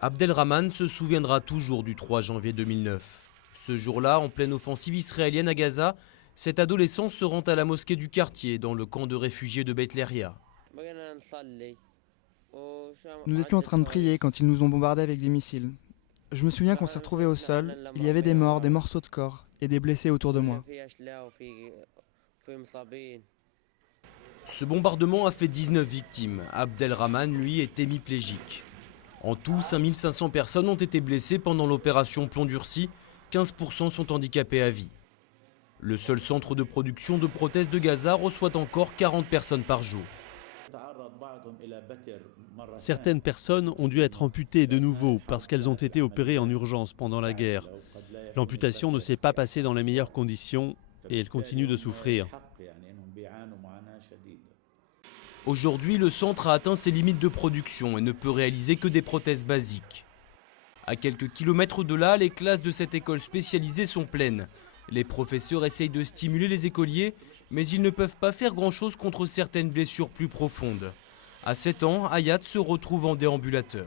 Abdelrahman se souviendra toujours du 3 janvier 2009. Ce jour-là, en pleine offensive israélienne à Gaza, cet adolescent se rend à la mosquée du quartier, dans le camp de réfugiés de Beit Lahia. Nous étions en train de prier quand ils nous ont bombardés avec des missiles. Je me souviens qu'on s'est retrouvés au sol, il y avait des morts, des morceaux de corps et des blessés autour de moi. Ce bombardement a fait 19 victimes. Abdelrahman, lui, est hémiplégique. En tout, 5500 personnes ont été blessées pendant l'opération Plomb Durci. 15% sont handicapés à vie. Le seul centre de production de prothèses de Gaza reçoit encore 40 personnes par jour. Certaines personnes ont dû être amputées de nouveau parce qu'elles ont été opérées en urgence pendant la guerre. L'amputation ne s'est pas passée dans les meilleures conditions et elles continuent de souffrir. Aujourd'hui, le centre a atteint ses limites de production et ne peut réaliser que des prothèses basiques. À quelques kilomètres de là, les classes de cette école spécialisée sont pleines. Les professeurs essayent de stimuler les écoliers, mais ils ne peuvent pas faire grand-chose contre certaines blessures plus profondes. À 7 ans, Hayat se retrouve en déambulateur.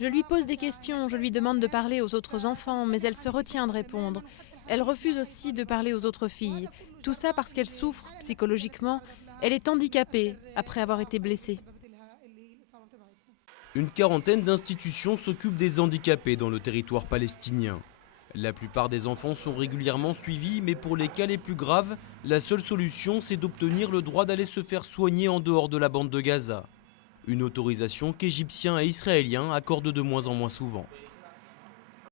Je lui pose des questions, je lui demande de parler aux autres enfants, mais elle se retient de répondre. Elle refuse aussi de parler aux autres filles. Tout ça parce qu'elle souffre psychologiquement. Elle est handicapée après avoir été blessée. Une quarantaine d'institutions s'occupent des handicapés dans le territoire palestinien. La plupart des enfants sont régulièrement suivis, mais pour les cas les plus graves, la seule solution, c'est d'obtenir le droit d'aller se faire soigner en dehors de la bande de Gaza. Une autorisation qu'Égyptiens et Israéliens accordent de moins en moins souvent.